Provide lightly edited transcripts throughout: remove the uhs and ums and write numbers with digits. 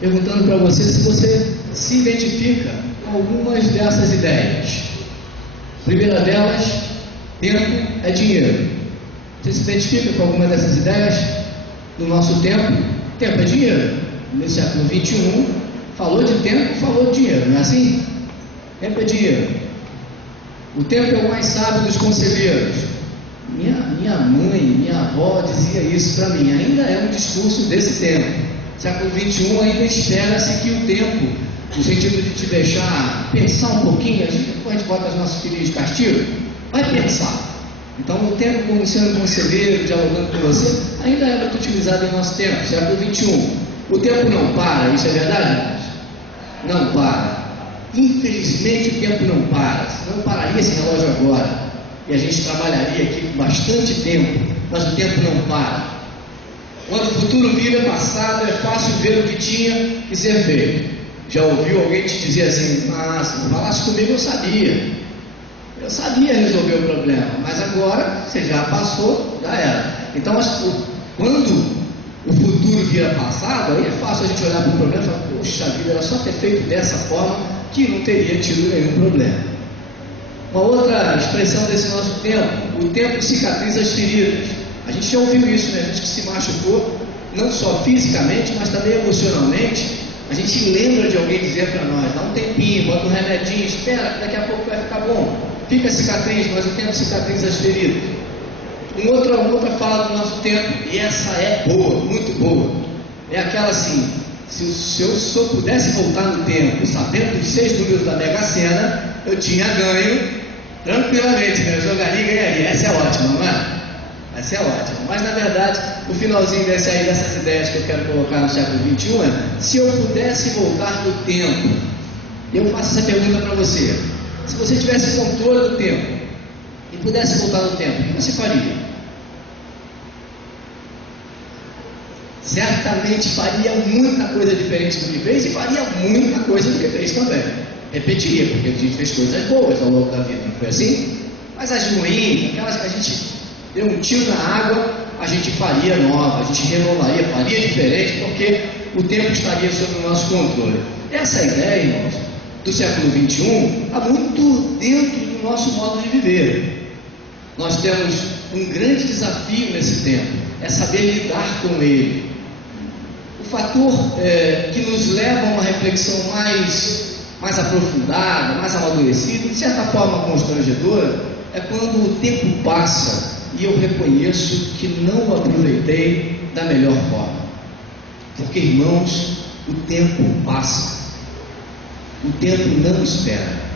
perguntando para você se você se identifica com algumas dessas ideias. A primeira delas, tempo é dinheiro. Você se identifica com alguma dessas ideias? No nosso tempo, tempo é dinheiro. No século XXI, falou de tempo, falou de dinheiro, não é assim? Tempo é dinheiro. O tempo é o mais sábio dos conselheiros. Minha mãe, minha avó dizia isso para mim. Ainda é um discurso desse tempo. Século XXI ainda espera-se que o tempo, no sentido de te deixar pensar um pouquinho, depois a gente bota os nossos filhos de castigo, vai pensar. Então o tempo como sendo conselheiro, dialogando com você, ainda é muito utilizado em nosso tempo, século XXI. O tempo não para, isso é verdade? Não para. Infelizmente o tempo não para. Não pararia esse relógio agora. E a gente trabalharia aqui por bastante tempo, mas o tempo não para. Quando o futuro vira passado, é fácil ver o que tinha que ser feito. Já ouviu alguém te dizer assim: ah, se não falasse comigo eu sabia. Eu sabia resolver o problema, mas agora você já passou, já era. Então, quando o futuro vira passado, aí é fácil a gente olhar para o problema e falar: poxa vida, era só ter feito dessa forma que não teria tido nenhum problema. Uma outra expressão desse nosso tempo: o tempo cicatriza as feridas. A gente já ouviu isso, né? A gente que se machucou, não só fisicamente, mas também emocionalmente. A gente lembra de alguém dizer para nós: dá um tempinho, bota um remedinho, espera, daqui a pouco vai ficar bom. Fica a cicatriz, mas o tempo cicatriza as feridas. Uma outra fala do nosso tempo, e essa é boa, muito boa. É aquela assim: se eu pudesse voltar no tempo, sabendo os 6 números da Mega Sena, eu tinha ganho tranquilamente, né? Eu jogaria e ganharia. Essa é ótima, não é? Essa é ótima. Mas na verdade, o finalzinho dessas ideias que eu quero colocar no século XXI é: se eu pudesse voltar no tempo, eu faço essa pergunta para você. Se você tivesse controle do tempo e pudesse voltar no tempo, o que você faria? Certamente faria muita coisa diferente do que fez e faria muita coisa do que fez também. Repetiria, porque a gente fez coisas boas ao longo da vida, não foi assim? Mas as ruins, aquelas que a gente deu um tiro na água, a gente faria nova, a gente renovaria, faria diferente, porque o tempo estaria sob o nosso controle. Essa ideia, irmãos, do século XXI, está muito dentro do nosso modo de viver. Nós temos um grande desafio nesse tempo, é saber lidar com ele. O fator que nos leva a uma reflexão mais aprofundada, mais amadurecida, de certa forma constrangedora, é quando o tempo passa e eu reconheço que não o aproveitei da melhor forma. Porque, irmãos, o tempo passa. O tempo não espera.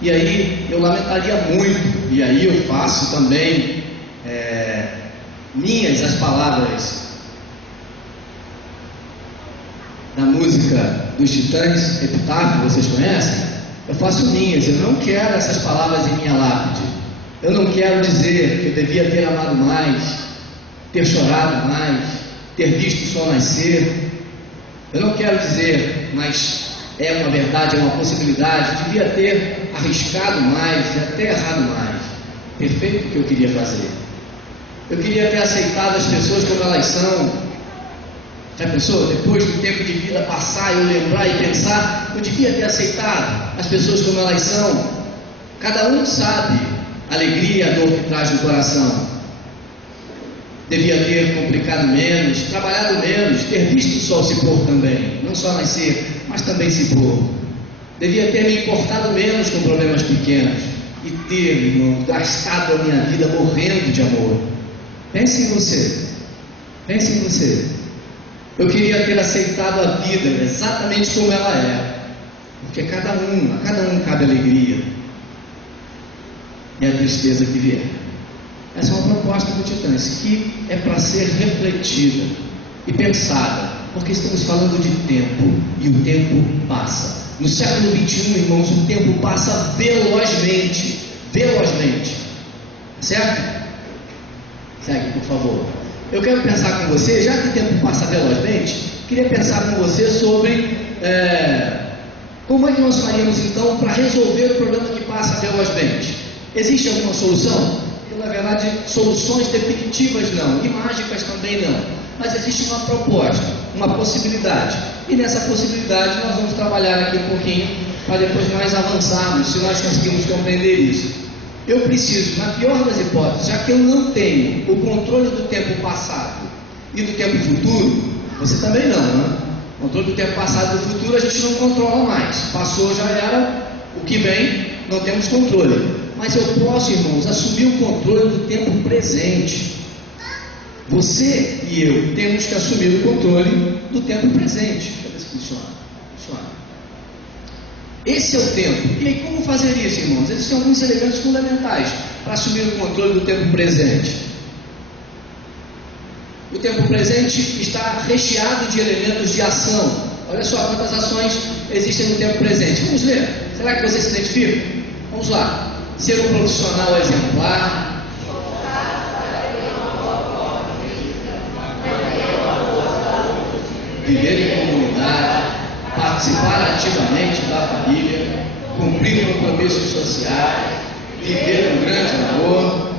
E aí eu lamentaria muito, e aí eu faço também minhas as palavras da música dos Titãs, Epitáfio, vocês conhecem? Eu faço minhas. Eu não quero essas palavras em minha lápide. Eu não quero dizer que eu devia ter amado mais, ter chorado mais, ter visto o sol nascer. Eu não quero dizer, mas é uma verdade, é uma possibilidade, devia ter arriscado mais, devia ter errado mais, ter feito o que eu queria fazer. Eu queria ter aceitado as pessoas como elas são. Já pensou? Depois do tempo de vida passar, eu lembrar e pensar, eu devia ter aceitado as pessoas como elas são. Cada um sabe a alegria e a dor que traz no coração. Devia ter complicado menos, trabalhado menos, ter visto o sol se pôr também, não só nascer, mas também se pôr. Devia ter me importado menos com problemas pequenos e ter, irmão, gastado a minha vida morrendo de amor. Pense em você, pense em você. Eu queria ter aceitado a vida exatamente como ela é, porque a cada um cabe a alegria e a tristeza que vier. Essa é uma proposta do Titãs, que é para ser refletida e pensada, porque estamos falando de tempo, e o tempo passa. No século XXI, irmãos, o tempo passa velozmente, certo? Segue, por favor. Eu quero pensar com você, já que o tempo passa velozmente, queria pensar com você sobre como é que nós faríamos então para resolver o problema que passa velozmente. Existe alguma solução? Na verdade, soluções definitivas não, e mágicas também não. mas existe uma proposta, uma possibilidade. E nessa possibilidade nós vamos trabalhar aqui um pouquinho para depois nós avançarmos, se nós conseguirmos compreender isso. Eu preciso, na pior das hipóteses, já que eu não tenho o controle do tempo passado e do tempo futuro, você também não, né? O controle do tempo passado e do futuro a gente não controla mais. Passou, já era. O que vem, não temos controle. Mas eu posso, irmãos, assumir o controle do tempo presente. Você e eu temos que assumir o controle do tempo presente. Deixa eu ver se funciona. Esse é o tempo. E aí, como fazer isso, irmãos? Existem alguns elementos fundamentais para assumir o controle do tempo presente. O tempo presente está recheado de elementos de ação. Olha só quantas ações existem no tempo presente. Vamos ver. Será que você se identifica? Vamos lá. Ser um profissional exemplar. Viver em comunidade. Participar ativamente da família. Cumprir compromissos sociais. Viver um grande amor.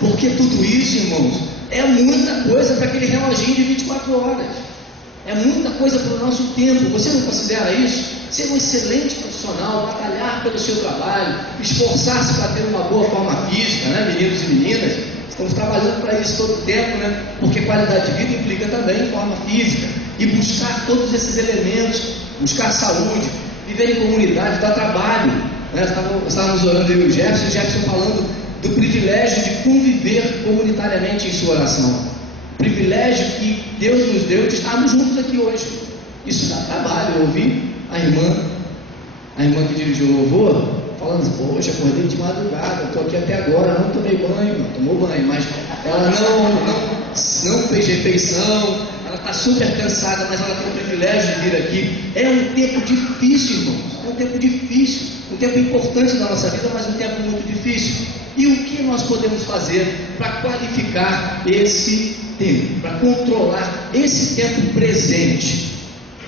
Porque tudo isso, irmãos, é muita coisa para aquele reloginho de 24 horas. É muita coisa para o nosso tempo. Você não considera isso? Ser um excelente profissional, batalhar pelo seu trabalho, esforçar-se para ter uma boa forma física, né, meninos e meninas? Estamos trabalhando para isso todo o tempo, né? Porque qualidade de vida implica também forma física. E buscar todos esses elementos, buscar saúde, viver em comunidade, dar trabalho. Né? Estávamos orando eu e o Jefferson falando do privilégio de conviver comunitariamente em sua oração. Privilégio que Deus nos deu de estarmos juntos aqui hoje. Isso dá trabalho. Eu ouvi a irmã que dirigiu o louvor, falando assim: poxa, acordei de madrugada, estou aqui até agora, não tomei banho. Não tomou banho, mas ela não fez refeição, ela está super cansada, mas ela tem o privilégio de vir aqui. É um tempo difícil, irmãos, é um tempo difícil, um tempo importante da nossa vida, mas um tempo muito difícil. E o que nós podemos fazer para qualificar esse tempo, para controlar esse tempo presente?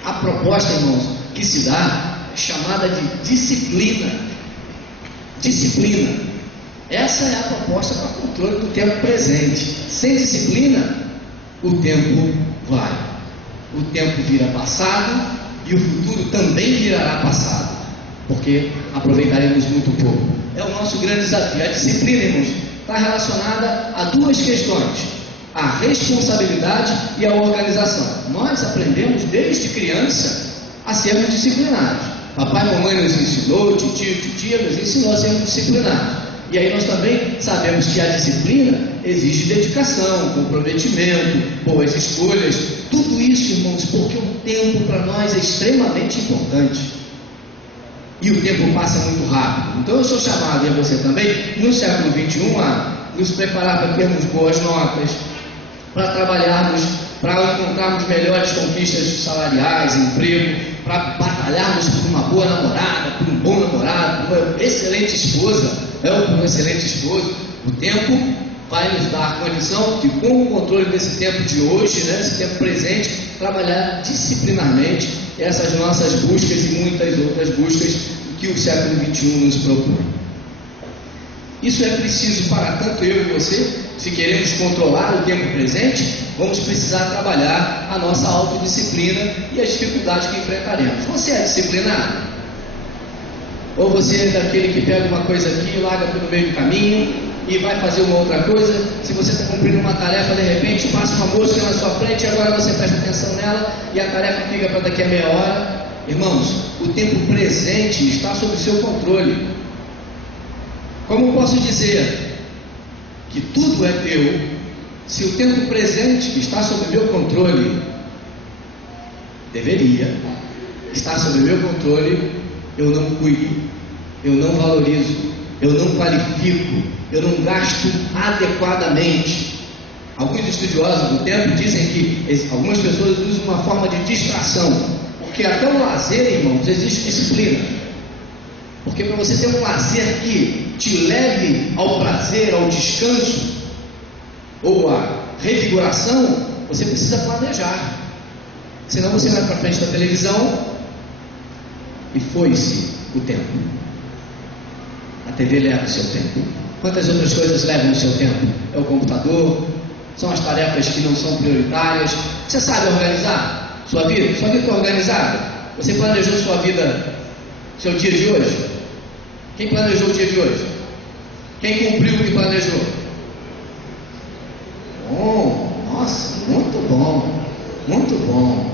A proposta, irmãos, que se dá é chamada de disciplina. Disciplina. Essa é a proposta para controle do tempo presente. Sem disciplina, o tempo vai. O tempo vira passado e o futuro também virará passado, porque aproveitaremos muito pouco. É o nosso grande desafio. A disciplina, irmãos, está relacionada a duas questões: a responsabilidade e a organização. Nós aprendemos desde criança a sermos disciplinados. Papai e mamãe nos ensinou, titia nos ensinou a sermos disciplinados. E aí nós também sabemos que a disciplina exige dedicação, comprometimento, boas escolhas. Tudo isso, irmãos, porque o tempo para nós é extremamente importante. E o tempo passa muito rápido. Então eu sou chamado, e você também, no século XXI, a nos preparar para termos boas notas, para trabalharmos, para encontrarmos melhores conquistas salariais, emprego, para batalharmos por uma boa namorada, por um bom namorado, por uma excelente esposa, ou por um excelente esposo. O tempo vai nos dar condição de, com o controle desse tempo de hoje, né, esse tempo presente, trabalhar disciplinarmente essas nossas buscas e muitas outras buscas que o século XXI nos propõe. Isso é preciso para tanto eu e você. Se queremos controlar o tempo presente, vamos precisar trabalhar a nossa autodisciplina e as dificuldades que enfrentaremos. Você é disciplinado? Ou você é daquele que pega uma coisa aqui e larga pelo meio do caminho e vai fazer uma outra coisa? Se você está cumprindo uma tarefa, de repente passa uma mosca na sua frente e agora você presta atenção nela e a tarefa fica para daqui a meia hora. Irmãos, o tempo presente está sob seu controle. Como posso dizer que tudo é teu, se o tempo presente está sob meu controle, deveria estar sob meu controle, eu não cuido, eu não valorizo, eu não qualifico, eu não gasto adequadamente. Alguns estudiosos do tempo dizem que algumas pessoas usam uma forma de distração, porque até o lazer, irmãos, existe disciplina. Porque para você ter um lazer que te leve ao prazer, ao descanso ou à revigoração, você precisa planejar. Senão você vai para frente da televisão e foi-se o tempo. A TV leva o seu tempo. Quantas outras coisas levam o seu tempo? É o computador, são as tarefas que não são prioritárias. Você sabe organizar sua vida? Sua vida está organizada? Você planejou sua vida, seu dia de hoje? Quem planejou o dia de hoje? Quem cumpriu o que planejou? Bom, nossa, muito bom, muito bom.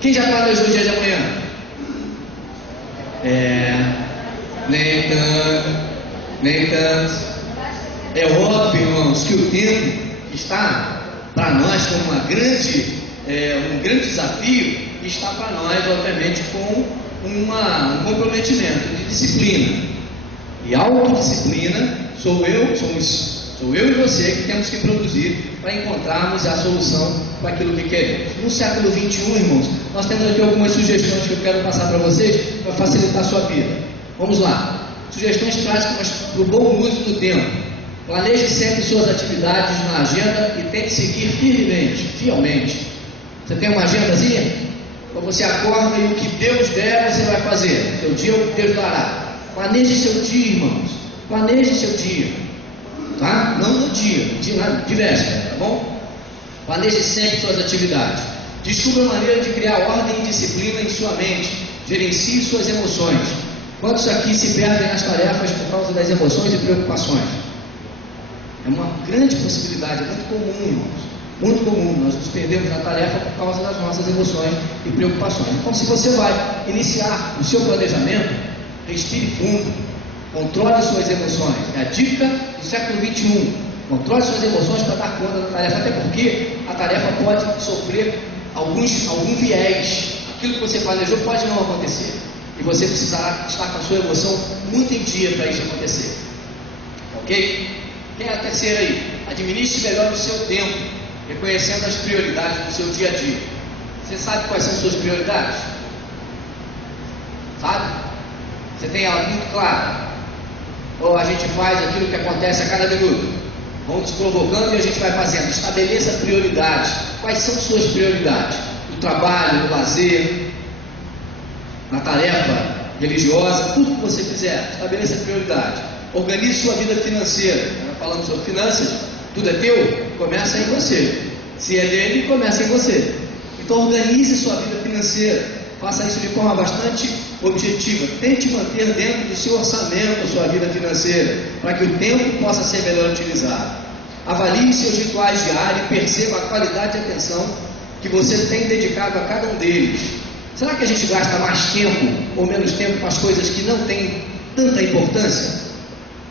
Quem já planejou o dia de amanhã? Nem tanto. É óbvio, irmãos, que o tempo está para nós como um grande desafio, e está para nós, obviamente, com um comprometimento de disciplina. E autodisciplina somos eu e você que temos que produzir para encontrarmos a solução para aquilo que queremos. No século XXI, irmãos, nós temos aqui algumas sugestões que eu quero passar para vocês para facilitar a sua vida. Vamos lá. Sugestões práticas para o bom uso do tempo. Planeje sempre suas atividades na agenda e tente seguir fielmente. Você tem uma agendazinha? Então você acorda e o que Deus der, você vai fazer. Seu dia é o que Deus dará. Planeje seu dia, irmãos. Planeje seu dia. Tá? Não no dia de véspera, tá bom? Planeje sempre suas atividades. Descubra a maneira de criar ordem e disciplina em sua mente. Gerencie suas emoções. Quantos aqui se perdem nas tarefas por causa das emoções e preocupações? É uma grande possibilidade, é muito comum, irmãos. Muito comum, nós nos perdemos na tarefa por causa das nossas emoções e preocupações. Então, se você vai iniciar o seu planejamento, respire fundo, controle suas emoções. É a dica do século XXI. Controle suas emoções para dar conta da tarefa, até porque a tarefa pode sofrer algum viés. Aquilo que você planejou pode não acontecer. E você precisará estar com a sua emoção muito em dia para isso acontecer. Ok? Quem é a terceira aí? Administre melhor o seu tempo, reconhecendo as prioridades do seu dia a dia. Você sabe quais são suas prioridades? Sabe? Você tem ela muito clara? Ou a gente faz aquilo que acontece a cada minuto? Vamos nos provocando e a gente vai fazendo. Estabeleça prioridades. Quais são suas prioridades? No trabalho, no lazer, na tarefa religiosa, tudo que você fizer, estabeleça prioridade. Organize sua vida financeira. Falando sobre finanças, tudo é teu, começa em você. Se é dele, começa em você. Então organize sua vida financeira. Faça isso de forma bastante objetiva. Tente manter dentro do seu orçamento a sua vida financeira, para que o tempo possa ser melhor utilizado. Avalie seus rituais diários e perceba a qualidade e atenção que você tem dedicado a cada um deles. Será que a gente gasta mais tempo ou menos tempo com as coisas que não têm tanta importância?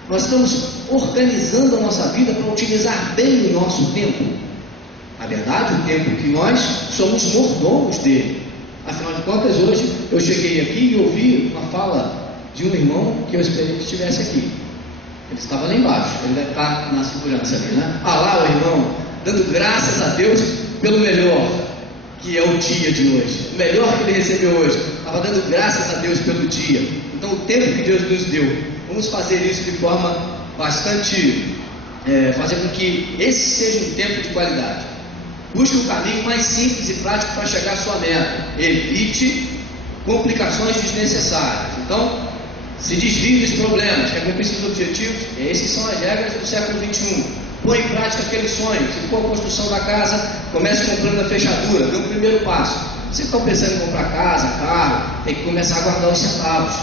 Nós estamos organizando a nossa vida para utilizar bem o nosso tempo. Na verdade, o tempo que nós somos mordomos dele. Afinal de contas, hoje eu cheguei aqui e ouvi uma fala de um irmão que eu esperei que estivesse aqui. Ele estava lá embaixo, ele deve estar na segurança ali, né? Ah lá o irmão, dando graças a Deus pelo melhor, que é o dia de hoje. O melhor que ele recebeu hoje. Estava dando graças a Deus pelo dia. Então, o tempo que Deus nos deu, vamos fazer isso de forma bastante, fazer com que esse seja um tempo de qualidade. Busque um caminho mais simples e prático para chegar à sua meta. Evite complicações desnecessárias. Então, se desvie dos problemas, quer cumprir seus objetivos. Essas são as regras do século XXI. Põe em prática aquele sonho. Se for a construção da casa, comece comprando a fechadura, dê o primeiro passo. Se estão pensando em comprar casa, carro, tem que começar a guardar os centavos.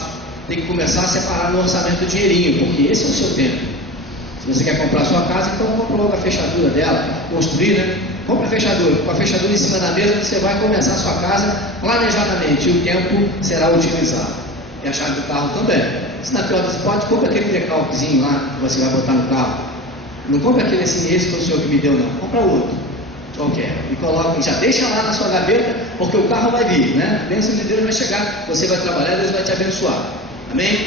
Tem que começar a separar no orçamento o dinheirinho, porque esse é o seu tempo. Se você quer comprar a sua casa, então compra logo a fechadura dela, construir, né? Compra a fechadura, com a fechadura em cima da mesa, você vai começar a sua casa planejadamente, e o tempo será utilizado. E a chave do carro também. Se na pior das hipóteses, compra aquele decalquezinho lá, que você vai botar no carro. Não compra aquele assim, esse foi o senhor que me deu, não. Compra outro, qualquer. E coloca, já deixa lá na sua gaveta, porque o carro vai vir, né? A bênção de Deus vai chegar, você vai trabalhar, Deus vai te abençoar. Amém?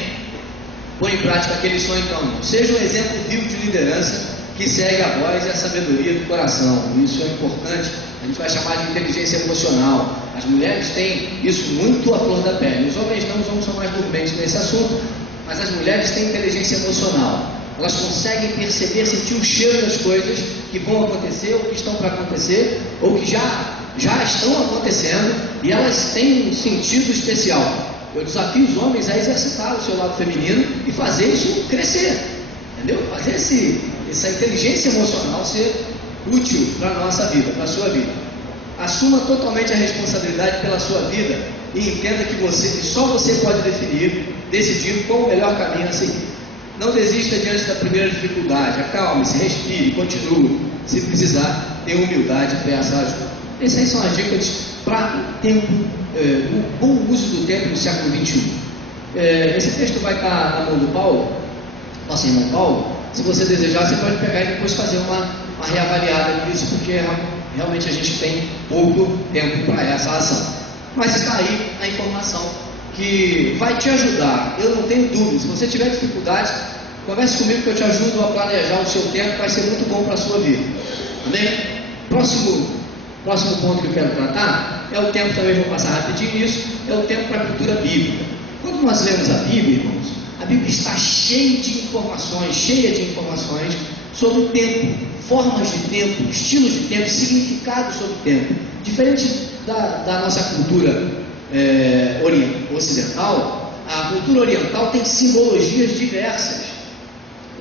Põe em prática aquele sonho então. Seja um exemplo vivo de liderança que segue a voz e a sabedoria do coração. Isso é importante. A gente vai chamar de inteligência emocional. As mulheres têm isso muito à flor da pele. Os homens não, os homens são mais dormentes nesse assunto. Mas as mulheres têm inteligência emocional. Elas conseguem perceber, sentir o cheiro das coisas que vão acontecer, ou que estão para acontecer, ou que já estão acontecendo, e elas têm um sentido especial. Eu desafio os homens a exercitar o seu lado feminino e fazer isso crescer, entendeu? Fazer essa inteligência emocional ser útil para a nossa vida, para a sua vida. Assuma totalmente a responsabilidade pela sua vida e entenda que só você pode decidir qual o melhor caminho a seguir. Não desista diante da primeira dificuldade, acalme-se, respire, continue. Se precisar, tenha humildade e peça ajuda. Essas são as dicas para o bom uso do tempo no século XXI. Esse texto vai estar na mão do Paulo, nosso irmão Paulo. Se você desejar, você pode pegar e depois fazer uma reavaliada nisso, porque realmente a gente tem pouco tempo para essa ação. Mas está aí a informação que vai te ajudar, eu não tenho dúvida. Se você tiver dificuldades, converse comigo que eu te ajudo a planejar o seu tempo, vai ser muito bom para a sua vida. Amém? Próximo ponto que eu quero tratar é o tempo, também vou passar rapidinho nisso, é o tempo para a cultura bíblica. Quando nós lemos a Bíblia, irmãos, a Bíblia está cheia de informações sobre o tempo, formas de tempo, estilos de tempo, significados sobre o tempo. Diferente da nossa cultura ocidental, a cultura oriental tem simbologias diversas.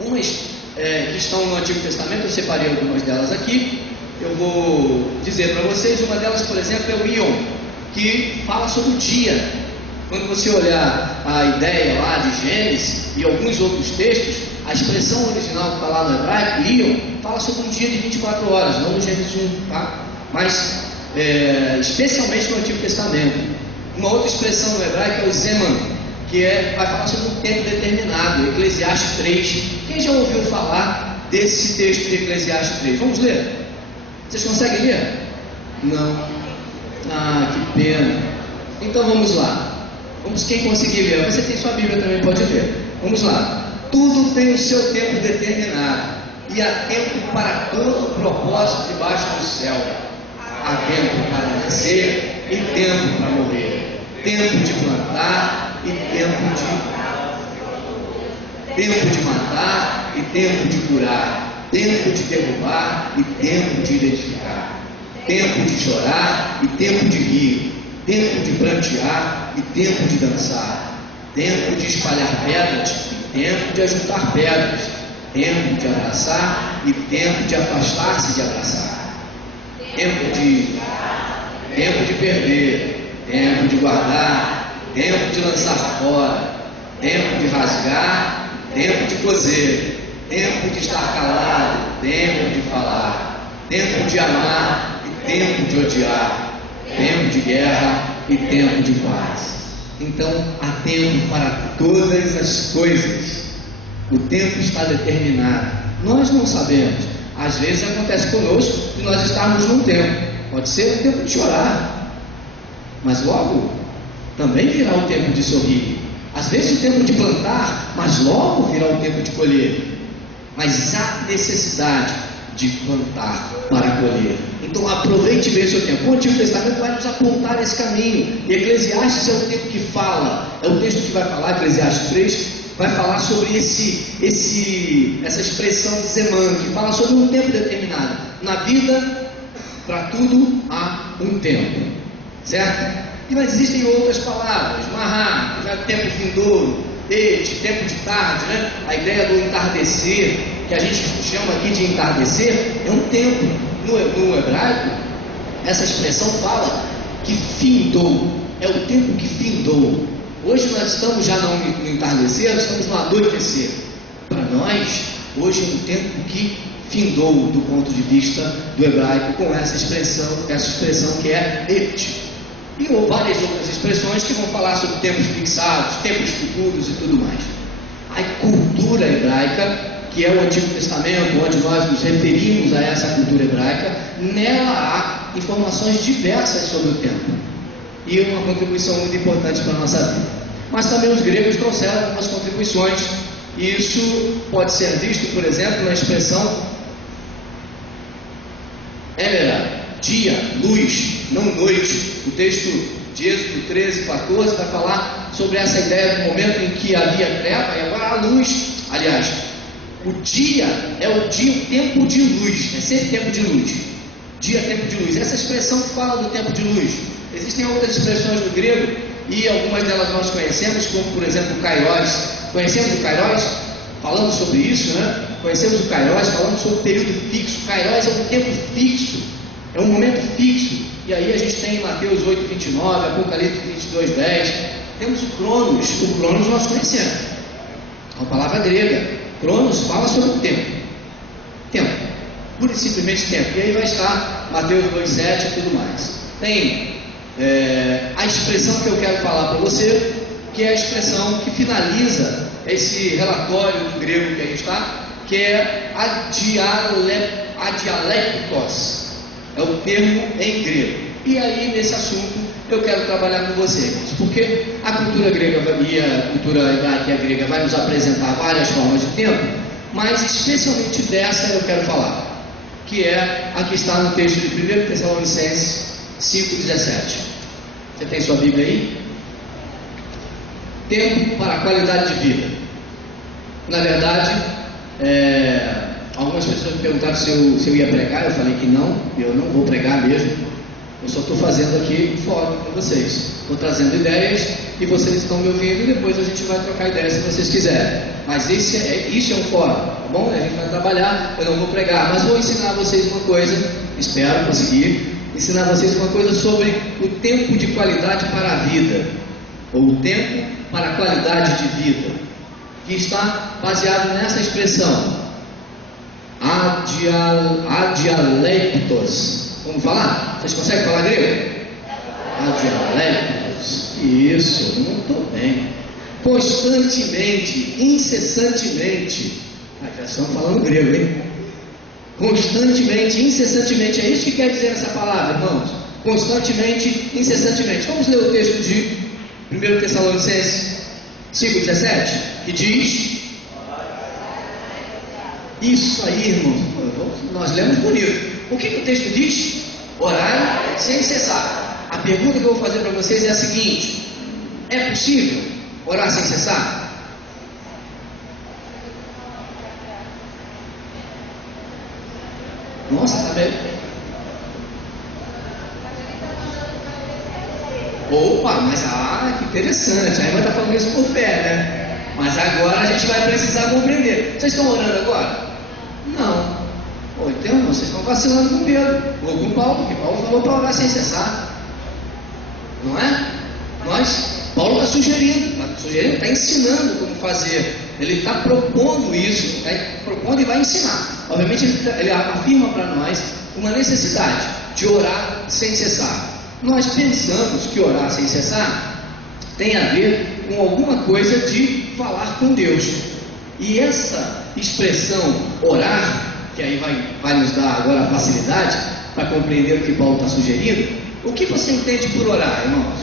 Umas que estão no Antigo Testamento, eu separei algumas delas aqui. Eu vou dizer para vocês, uma delas, por exemplo, é o Ion, que fala sobre o dia. Quando você olhar a ideia lá de Gênesis e alguns outros textos, a expressão original que está lá no hebraico, Ion, fala sobre um dia de 24 horas, não no Gênesis 1, tá? Mas especialmente no Antigo Testamento. Uma outra expressão no hebraico é o Zeman, que vai falar sobre um tempo determinado, Eclesiastes 3. Quem já ouviu falar desse texto de Eclesiastes 3? Vamos ler? Vocês conseguem ler? Não. Ah, que pena. Então vamos lá. Quem conseguir ler, você tem sua Bíblia também, pode ler. Vamos lá. Tudo tem o seu tempo determinado, e há tempo para todo propósito debaixo do céu. Há tempo para nascer e tempo para morrer, tempo de plantar e tempo de matar e tempo de curar, tempo de derrubar e tempo de edificar, tempo de chorar e tempo de rir, tempo de prantear e tempo de dançar, tempo de espalhar pedras e tempo de ajuntar pedras, tempo de abraçar e tempo de afastar-se de abraçar, tempo de perder, tempo de guardar, tempo de lançar fora, tempo de rasgar, tempo de coser, tempo de estar calado, tempo de falar, tempo de amar e tempo de odiar, tempo de guerra e tempo de paz. Então há tempo para todas as coisas. O tempo está determinado. Nós não sabemos. Às vezes acontece conosco de nós estarmos num tempo. Pode ser o tempo de chorar, mas logo também virá o tempo de sorrir. Às vezes o tempo de plantar, mas logo virá o tempo de colher. Mas há necessidade de plantar para colher. Então aproveite bem o seu tempo. O Antigo Testamento vai nos apontar esse caminho. E Eclesiastes é o tempo que fala. É o texto que vai falar, Eclesiastes 3, vai falar sobre essa expressão de Zeman, que fala sobre um tempo determinado. Na vida, para tudo há um tempo, certo? Mas existem outras palavras, Mahá, já tempo vindouro, tempo de tarde, né? A ideia do entardecer, que a gente chama aqui de entardecer, é um tempo. No hebraico, essa expressão fala que findou, é o tempo que findou. Hoje nós estamos já no entardecer, nós estamos no anoitecer. Para nós, hoje é um tempo que findou do ponto de vista do hebraico, com essa expressão que é et. E várias outras expressões que vão falar sobre tempos fixados, tempos futuros e tudo mais. A cultura hebraica, que é o Antigo Testamento, onde nós nos referimos a essa cultura hebraica, nela há informações diversas sobre o tempo. E uma contribuição muito importante para a nossa vida. Mas também os gregos trouxeram algumas contribuições. E isso pode ser visto, por exemplo, na expressão Émera, dia, luz, não noite. O texto de Êxodo 13, 14 vai falar sobre essa ideia do momento em que havia treva e agora há luz. Aliás, o dia é o tempo de luz, é sempre tempo de luz. Dia, tempo de luz. Essa expressão que fala do tempo de luz. Existem outras expressões do grego e algumas delas nós conhecemos, como por exemplo o Kairos. Conhecemos o Kairos? Falamos sobre isso, né? conhecemos o Kairos, falamos sobre o período fixo. O Kairos é um tempo fixo, é um momento fixo. E aí a gente tem Mateus 8, 29, Apocalipse 22, 10. Temos o Cronos. O Cronos nós conhecemos. É uma palavra grega. Cronos fala sobre o tempo. Tempo. Pura e simplesmente tempo. E aí vai estar Mateus 2, 7 e tudo mais. Tem a expressão que eu quero falar para você, que é a expressão que finaliza esse relatório do grego que aí está, que é adialectos. É o termo em grego. E aí, nesse assunto, eu quero trabalhar com vocês, porque a cultura grega e a cultura hebraica grega vai nos apresentar várias formas de tempo, mas especialmente dessa eu quero falar, que é a que está no texto de 1 Tessalonicenses 5,17. Você tem sua Bíblia aí? Tempo para a qualidade de vida. Na verdade, algumas pessoas me perguntaram se eu ia pregar. Eu falei que não, eu não vou pregar mesmo. Eu só estou fazendo aqui um fórum com vocês. Estou trazendo ideias e vocês estão me ouvindo, e depois a gente vai trocar ideias se vocês quiserem. Mas isso é um fórum, tá bom? A gente vai trabalhar, eu não vou pregar, mas vou ensinar vocês uma coisa, espero conseguir ensinar vocês uma coisa sobre o tempo de qualidade para a vida, ou o tempo para a qualidade de vida, que está baseado nessa expressão, adialectos. Vamos falar? Vocês conseguem falar grego? Adialectos. Isso, não estou bem. Constantemente, incessantemente. Já estamos falando grego, hein? Constantemente, incessantemente. É isso que quer dizer essa palavra, irmãos. Constantemente, incessantemente. Vamos ler o texto de 1 Tessalonicenses 5,17, que diz... Isso aí, irmãos. Nós lemos bonito. O que o texto diz? Orai sem cessar. A pergunta que eu vou fazer para vocês é a seguinte: é possível orar sem cessar? Nossa, tá bem. Opa, mas que interessante. Aí vai estar falando isso por fé, né? Mas agora a gente vai precisar compreender. Vocês estão orando agora? Não. Então, vocês estão vacilando com Pedro ou com Paulo, porque Paulo falou para orar sem cessar, não é? Paulo está sugerindo, está ensinando como fazer, ele está propondo isso, está propondo e vai ensinar. Obviamente ele afirma para nós uma necessidade de orar sem cessar. Nós pensamos que orar sem cessar tem a ver com alguma coisa de falar com Deus, e essa expressão orar, que aí vai nos dar agora a facilidade para compreender o que Paulo está sugerindo. O que você entende por orar, irmãos?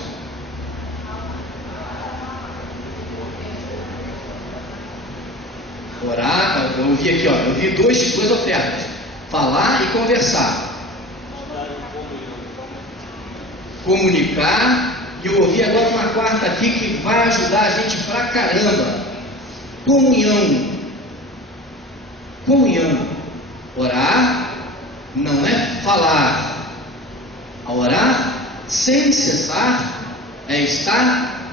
Orar, eu ouvi aqui, eu ouvi duas ofertas: falar e conversar. Comunicar, e eu ouvi agora uma quarta aqui que vai ajudar a gente pra caramba: comunhão. Orar não é falar. Orar sem cessar é estar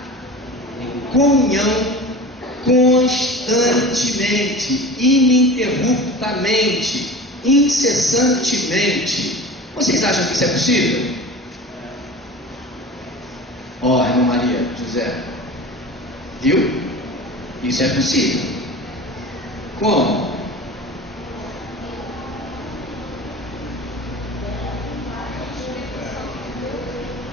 em comunhão constantemente, ininterruptamente, incessantemente. Vocês acham que isso é possível? Irmã Maria, José, viu? Isso é possível. Como?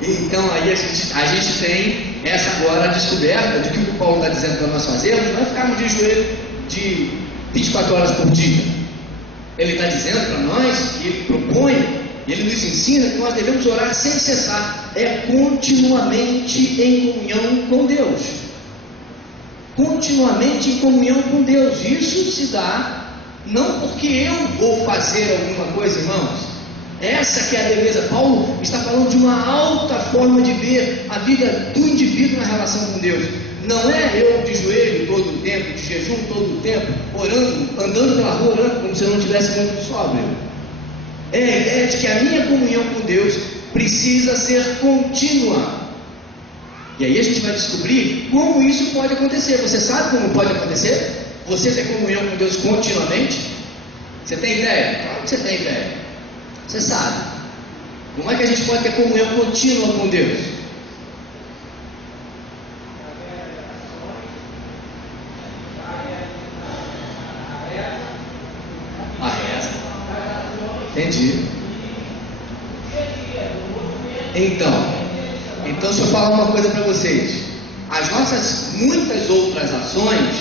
Então aí a gente tem essa agora descoberta de que o que o Paulo está dizendo para nós fazermos não é ficarmos de joelho de 24 horas por dia. Ele está dizendo para nós, e ele propõe, e ele nos ensina que nós devemos orar sem cessar, é continuamente em comunhão com Deus. Continuamente em comunhão com Deus. Isso se dá não porque eu vou fazer alguma coisa, irmãos. Essa que é a beleza. Paulo está falando de uma alta forma de ver a vida do indivíduo na relação com Deus. Não é eu de joelho todo o tempo, de jejum todo o tempo, orando, andando pela rua orando como se eu não tivesse muito sóbrio. É a ideia de que a minha comunhão com Deus precisa ser contínua. E aí a gente vai descobrir como isso pode acontecer. Você sabe como pode acontecer? você ter comunhão com Deus continuamente? Você tem ideia? Claro que você tem ideia. Você sabe. Como é que a gente pode ter comunhão contínua com Deus? A reza. Entendi. Então deixa eu falar uma coisa para vocês. As nossas muitas outras ações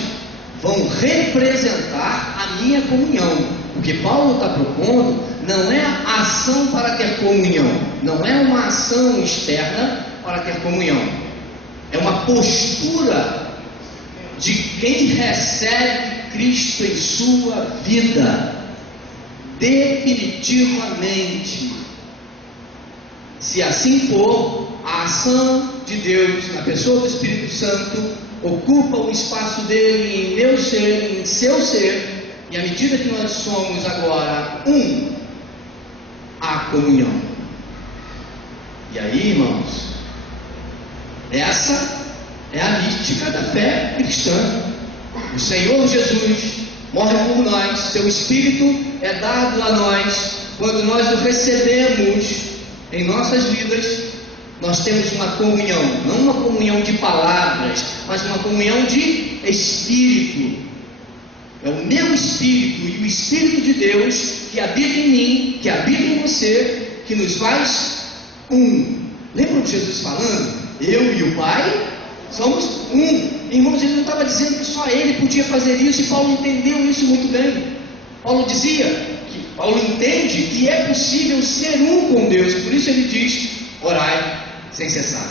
vão representar a minha comunhão. O que Paulo está propondo não é ação para ter comunhão, não é uma ação externa para ter comunhão, é uma postura de quem recebe Cristo em sua vida, definitivamente. Se assim for, a ação de Deus na pessoa do Espírito Santo ocupa o espaço dele em meu ser, em seu ser, e à medida que nós somos agora há comunhão. E aí, irmãos, essa é a mística da fé cristã. O Senhor Jesus morre por nós, seu Espírito é dado a nós. Quando nós o recebemos em nossas vidas, nós temos uma comunhão, não uma comunhão de palavras, mas uma comunhão de Espírito. É o meu Espírito e o Espírito de Deus que habita em mim, que habita em você, que nos faz Lembram de Jesus falando? Eu e o Pai somos Irmãos, ele não estava dizendo que só ele podia fazer isso, e Paulo entendeu isso muito bem. Paulo entende que é possível ser com Deus, por isso ele diz: orai sem cessar.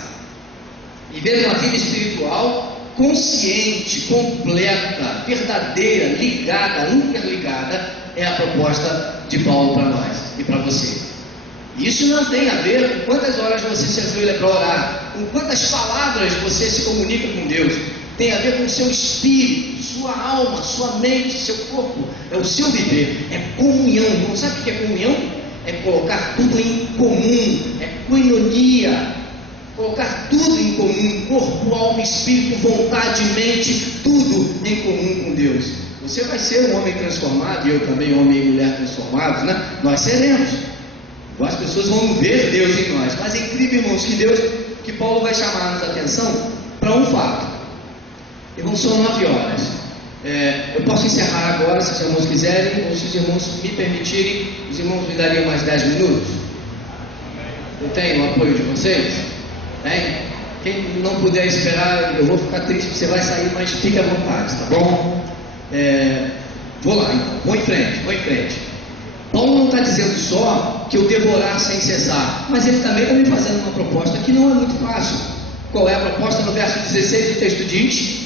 E ver uma vida espiritual consciente, completa, verdadeira, ligada, interligada, é a proposta de Paulo para nós e para você. Isso não tem a ver com quantas horas você se ajoelha para orar, com quantas palavras você se comunica com Deus. Tem a ver com o seu espírito, sua alma, sua mente, seu corpo. É o seu viver, é comunhão. Irmão, sabe o que é comunhão? É colocar tudo em comum, é koinonia. Colocar tudo em comum, corpo, alma, espírito, vontade, mente, tudo em comum com Deus. Você vai ser um homem transformado, e eu também, homem e mulher transformados, né? Nós seremos. As pessoas vão ver Deus em nós. Mas é incrível, irmãos, que Paulo vai chamar a nossa atenção para um fato. Irmãos, são 9 horas. Eu posso encerrar agora, se os irmãos quiserem, ou se os irmãos me permitirem, os irmãos me dariam mais 10 minutos. Eu tenho o apoio de vocês? Tem? Quem não puder esperar, eu vou ficar triste, você vai sair, mas fique à vontade, tá bom? Vou lá, então. Vou em frente. Paulo não está dizendo só que eu devo orar sem cessar, mas ele também está me fazendo uma proposta que não é muito fácil. Qual é a proposta? No verso 16 o texto diz: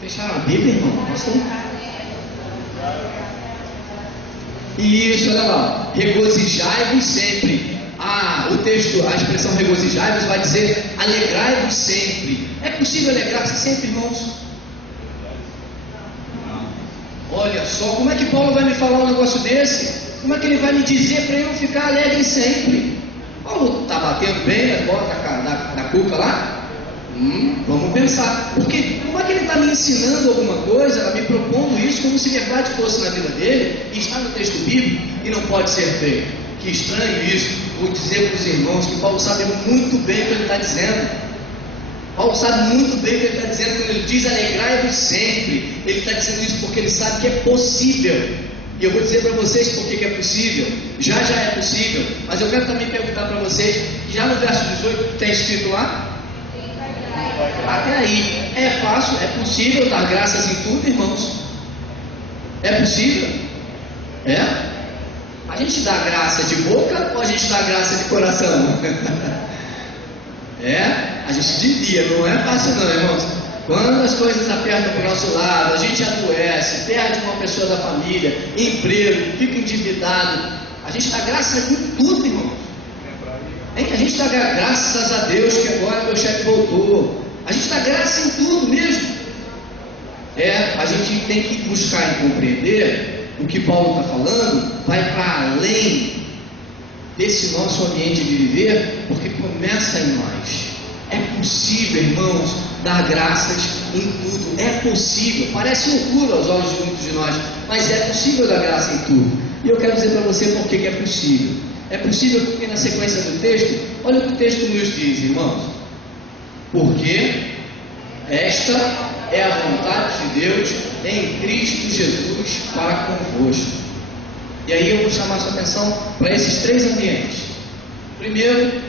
fecharam a Bíblia, irmão? Isso, olha lá, regozijai-vos sempre. O texto, a expressão regozijai-vos vai dizer alegrai-vos sempre. É possível alegrar-se sempre, irmãos? Olha só, como é que Paulo vai me falar um negócio desse? Como é que ele vai me dizer para eu ficar alegre sempre? Paulo está batendo bem as bolas da cuca lá? Vamos pensar. Porque como é que ele está me ensinando alguma coisa, me propondo isso como se verdade fosse na vida dele, e está no texto bíblico e não pode ser feito? Que estranho isso. Vou dizer para os irmãos que Paulo sabe muito bem o que ele está dizendo. Paulo sabe muito bem o que ele está dizendo quando ele diz alegrai-vos sempre. Ele está dizendo isso porque ele sabe que é possível. E eu vou dizer para vocês por que é possível. Já é possível. Mas eu quero também perguntar para vocês, já no verso 18 tem escrito lá? Até aí. É fácil, é possível dar graças em tudo, irmãos. É possível? A gente dá graça de boca ou a gente dá graça de coração? A gente devia, não é fácil não, irmãos. Quando as coisas apertam para o nosso lado, a gente adoece, perde uma pessoa da família, emprego, fica endividado, a gente dá graças em tudo, irmãos. A gente dá graças a Deus que agora meu chefe voltou. A gente dá graça em tudo mesmo. A gente tem que buscar e compreender o que Paulo está falando, vai para além desse nosso ambiente de viver, porque começa em nós. É possível, irmãos, dar graças em tudo. É possível. Parece loucura aos olhos de muitos de nós, mas é possível dar graça em tudo. E eu quero dizer para você por que é possível. É possível porque na sequência do texto, olha o que o texto nos diz, irmãos. Porque esta é a vontade de Deus em Cristo Jesus para convosco. E aí eu vou chamar a sua atenção para esses três ambientes. Primeiro,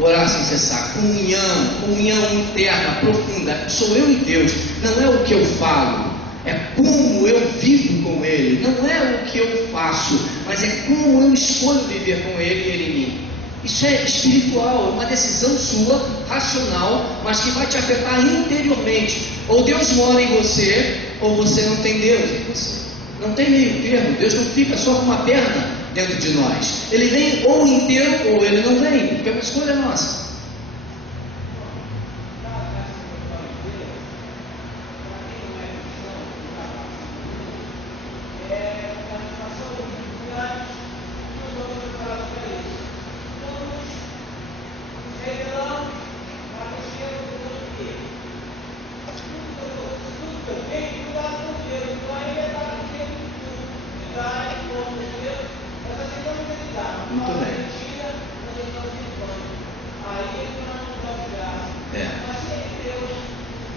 orar sem cessar, comunhão interna, profunda. Sou eu e Deus, não é o que eu falo, é como eu vivo com Ele. Não é o que eu faço, mas é como eu escolho viver com Ele e Ele em mim. Isso é espiritual, é uma decisão sua, racional, mas que vai te afetar interiormente. Ou Deus mora em você, ou você não tem Deus em você. Não tem meio termo. Deus não fica só com uma perna dentro de nós. Ele vem ou inteiro, ou Ele não vem, porque é uma escolha nossa. Muito bem.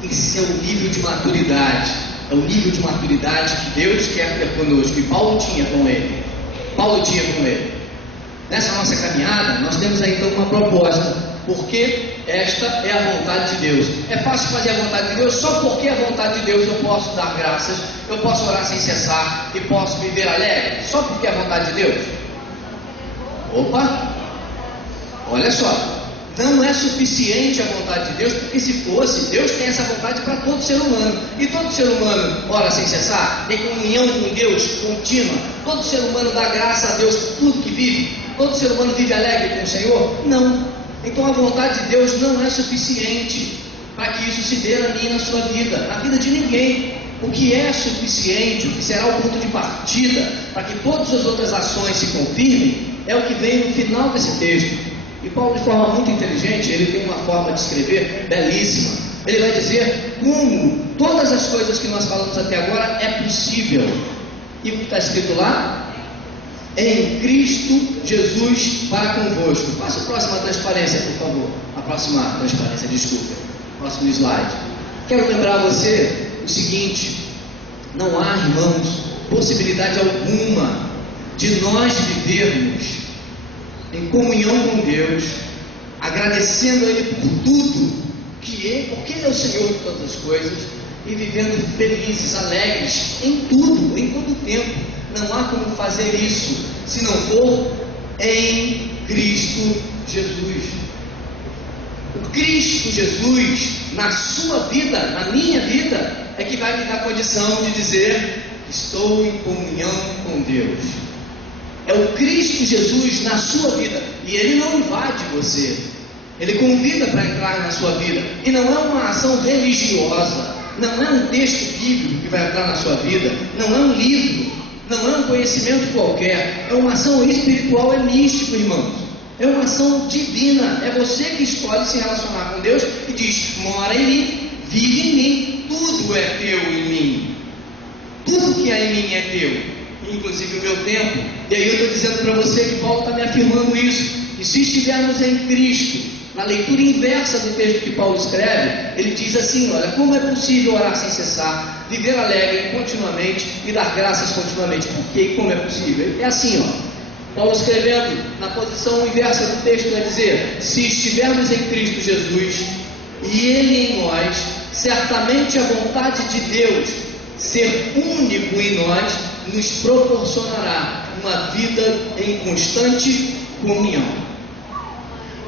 Esse é o nível de maturidade. É o nível de maturidade que Deus quer ter conosco. E Paulo tinha com ele. Nessa nossa caminhada, nós temos aí então uma proposta. Porque esta é a vontade de Deus. É fácil fazer a vontade de Deus. Só porque é a vontade de Deus eu posso dar graças, eu posso orar sem cessar e posso viver alegre. Só porque é a vontade de Deus. Opa! Olha só, não é suficiente a vontade de Deus, porque se fosse, Deus tem essa vontade para todo ser humano. E todo ser humano ora sem cessar, tem comunhão com Deus contínua. Todo ser humano dá graça a Deus por tudo que vive. Todo ser humano vive alegre com o Senhor? Não. Então a vontade de Deus não é suficiente para que isso se dê na minha e na sua vida, na vida de ninguém. O que é suficiente, o que será o ponto de partida para que todas as outras ações se confirmem, é o que vem no final desse texto. E Paulo, de forma muito inteligente, ele tem uma forma de escrever belíssima. Ele vai dizer como todas as coisas que nós falamos até agora é possível. E o que está escrito lá? Em Cristo Jesus para convosco. Passa a próxima transparência, por favor. A próxima transparência, desculpa. Próximo slide. Quero lembrar você o seguinte: não há, irmãos, possibilidade alguma de nós vivermos em comunhão com Deus, agradecendo a Ele por tudo que é, porque Ele é o Senhor de todas as coisas, e vivendo felizes, alegres em tudo, em todo o tempo. Não há como fazer isso se não for em Cristo Jesus. O Cristo Jesus na sua vida, na minha vida, é que vai me dar condição de dizer: estou em comunhão com Deus. É o Cristo Jesus na sua vida, e Ele não invade você, Ele convida para entrar na sua vida, e não é uma ação religiosa, não é um texto bíblico que vai entrar na sua vida, não é um livro, não é um conhecimento qualquer, é uma ação espiritual, é místico, irmãos, é uma ação divina. É você que escolhe se relacionar com Deus e diz: mora em mim, vive em mim, tudo é teu em mim, tudo que há em mim é teu, inclusive o meu tempo. E aí eu estou dizendo para você que Paulo está me afirmando isso, e se estivermos em Cristo, na leitura inversa do texto que Paulo escreve, ele diz assim: olha, como é possível orar sem cessar, viver alegre continuamente e dar graças continuamente? Por que e como é possível? É assim, ó, Paulo escrevendo na posição inversa do texto, vai dizer: se estivermos em Cristo Jesus e Ele em nós, certamente a vontade de Deus ser único em nós nos proporcionará uma vida em constante comunhão,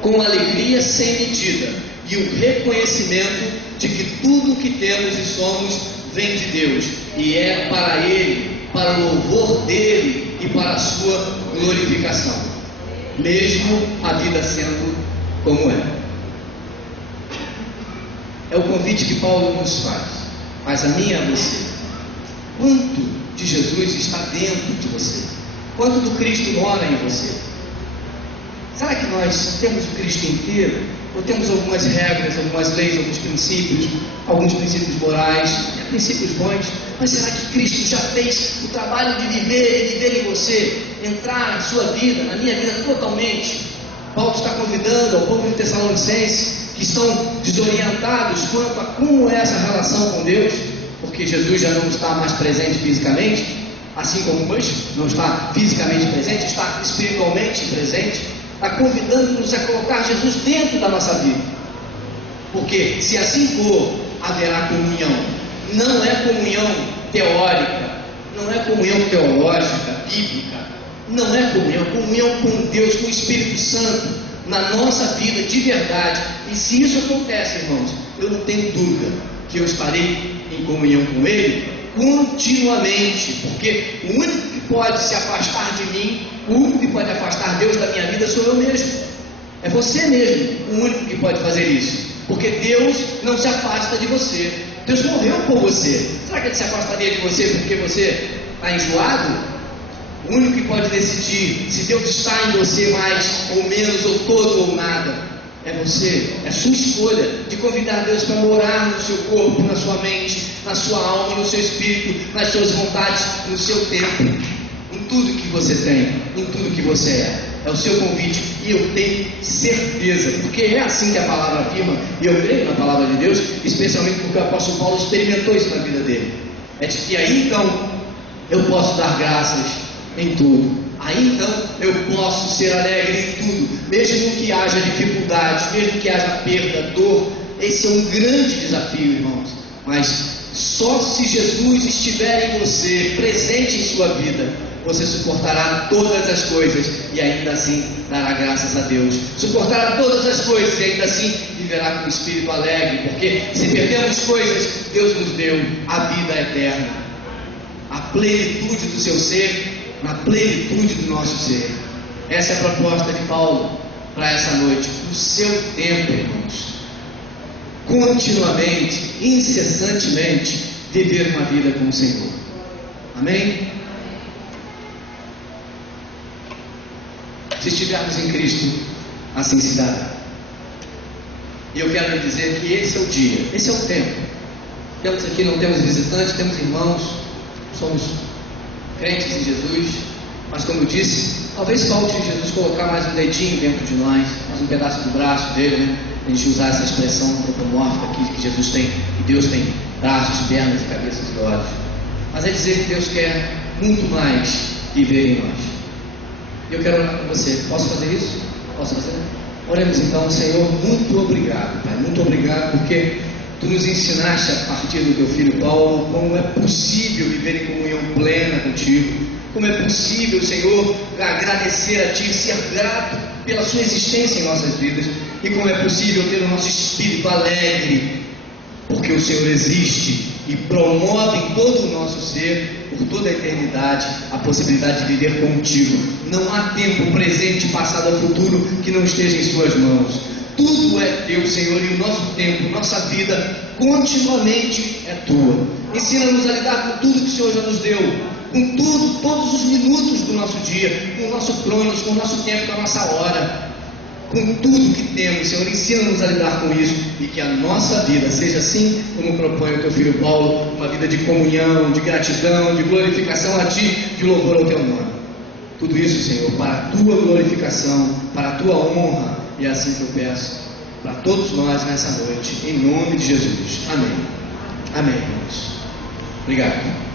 com alegria sem medida e o reconhecimento de que tudo o que temos e somos vem de Deus e é para Ele, para o louvor dEle e para a sua glorificação, mesmo a vida sendo como é. É o convite que Paulo nos faz a mim e a você. Quanto de Jesus está dentro de você? Quanto do Cristo mora em você? Será que nós temos o Cristo inteiro? Ou temos algumas regras, algumas leis, alguns princípios morais, princípios bons? Mas será que Cristo já fez o trabalho de viver em você, entrar na sua vida, na minha vida totalmente? Paulo está convidando ao povo de Tessalonicenses, que estão desorientados quanto a como é essa relação com Deus, porque Jesus já não está mais presente fisicamente, assim como hoje não está fisicamente presente, está espiritualmente presente. Está convidando-nos a colocar Jesus dentro da nossa vida, porque se assim for, haverá comunhão. Não é comunhão teórica, não é comunhão teológica, bíblica, não é comunhão com Deus, com o Espírito Santo na nossa vida de verdade. E se isso acontece, irmãos, eu não tenho dúvida que eu estarei em comunhão com Ele continuamente, porque o único que pode se afastar de mim, o único que pode afastar Deus da minha vida sou eu mesmo. É você mesmo o único que pode fazer isso, porque Deus não se afasta de você. Deus morreu por você. Será que Ele se afastaria de você porque você está enjoado? O único que pode decidir se Deus está em você mais ou menos, ou todo ou nada, é você. É a sua escolha de convidar Deus para morar no seu corpo, na sua mente, na sua alma, no seu espírito, nas suas vontades, no seu tempo, em tudo que você tem, em tudo que você é. É o seu convite, e eu tenho certeza, porque é assim que a palavra afirma, e eu creio na palavra de Deus, especialmente porque o apóstolo Paulo experimentou isso na vida dele. É de que aí então eu posso dar graças em tudo. Aí então eu posso ser alegre em tudo, mesmo que haja dificuldades, mesmo que haja perda, dor. Esse é um grande desafio, irmãos. Mas só se Jesus estiver em você, presente em sua vida, você suportará todas as coisas e ainda assim dará graças a Deus. Suportará todas as coisas e ainda assim viverá com o espírito alegre, porque se perdemos coisas, Deus nos deu a vida eterna, a plenitude do seu ser, na plenitude do nosso ser. Essa é a proposta de Paulo para essa noite. O seu tempo, irmãos, continuamente, incessantemente, viver uma vida com o Senhor. Amém? Se estivermos em Cristo, assim se dará. E eu quero lhe dizer que esse é o dia, esse é o tempo. Temos aqui, não temos visitantes, temos irmãos, somos crentes em Jesus, mas como eu disse, talvez falte Jesus colocar mais um dedinho dentro de nós, mais um pedaço do braço dele, né? A gente usar essa expressão antropomórfica aqui, que Jesus tem, que Deus tem braços, pernas e cabeças e olhos. Mas é dizer que Deus quer muito mais viver em nós. E eu quero orar com você. Posso fazer isso? Posso fazer? Oremos então. Senhor, muito obrigado, Pai, muito obrigado, porque Tu nos ensinaste a partir do Teu Filho Paulo como é possível viver em comunhão plena contigo, como é possível, Senhor, agradecer a Ti, ser grato pela Sua existência em nossas vidas, e como é possível ter o nosso espírito alegre, porque o Senhor existe e promove em todo o nosso ser, por toda a eternidade, a possibilidade de viver contigo. Não há tempo presente, passado ou futuro que não esteja em Suas mãos. Tudo é Teu, Senhor, e o nosso tempo, nossa vida, continuamente é Tua. Ensina-nos a lidar com tudo que o Senhor já nos deu, com tudo, todos os minutos do nosso dia, com o nosso cronos, com o nosso tempo, com a nossa hora, com tudo que temos, Senhor. Ensina-nos a lidar com isso, e que a nossa vida seja assim como propõe o Teu Filho Paulo, uma vida de comunhão, de gratidão, de glorificação a Ti, de louvor ao Teu nome. Tudo isso, Senhor, para a Tua glorificação, para a Tua honra. E é assim que eu peço para todos nós nessa noite, em nome de Jesus. Amém. Amém, irmãos. Obrigado.